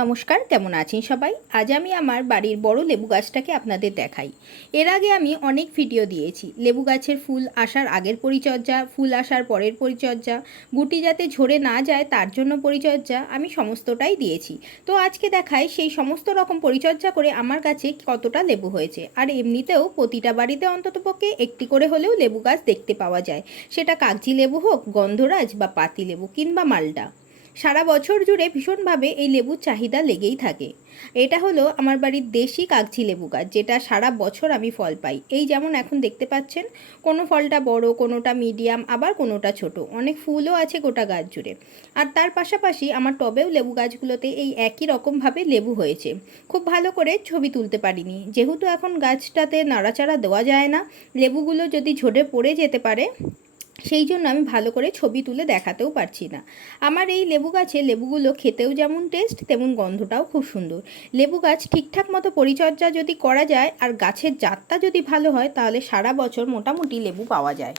নমস্কার, কেমন আছেন সবাই? আজ আমি আমার বাড়ির বড় লেবু গাছটাকে আপনাদের দেখাই। এর আগে আমি অনেক ভিডিও দিয়েছি লেবু গাছের ফুল আসার আগের পরিচর্যা, ফুল আসার পরের পরিচর্যা, গুটি যাতে ঝরে না যায় তার জন্য পরিচর্যা, আমি সমস্তটাই দিয়েছি। তো আজকে দেখাই সেই সমস্ত রকম পরিচর্যা করে আমার গাছে কতটা লেবু হয়েছে। আর এমনিতেও প্রতিটা বাড়িতে অন্ততপক্ষে একটি করে হলেও লেবু গাছ দেখতে পাওয়া যায়, সেটা কাগজি লেবু হোক, গন্ধরাজ বা পাতি লেবু কিংবা মালটা। সারা বছর জুড়ে ভীষণভাবে এই লেবুর চাহিদা লেগেই থাকে। এটা হলো আমার বাড়ির দেশি কাগজি লেবু গাছ, যেটা সারা বছর আমি ফল পাই। এই যেমন এখন দেখতে পাচ্ছেন, কোনো ফলটা বড়, কোনোটা মিডিয়াম, আবার কোনোটা ছোট, অনেক ফুলও আছে গোটা গাছ জুড়ে। আর তার পাশাপাশি আমার টবেও লেবু গাছগুলোতে এই একই রকমভাবে লেবু হয়েছে। খুব ভালো করে ছবি তুলতে পারিনি, যেহেতু এখন গাছটাতে নাড়াচাড়া দেওয়া যায় না, লেবুগুলো যদি ঝরে পড়ে যেতে পারে, সেই জন্য আমি ভালো করে ছবি তুলে দেখাতেও পারছি না। আমার এই লেবু গাছে লেবুগুলো খেতেও যেমন টেস্ট, তেমন গন্ধটাও খুব সুন্দর। লেবু গাছ ঠিকঠাক মতো পরিচর্যা যদি করা যায় আর গাছের জাতটা যদি ভালো হয়, তাহলে সারা বছর মোটামুটি লেবু পাওয়া যায়।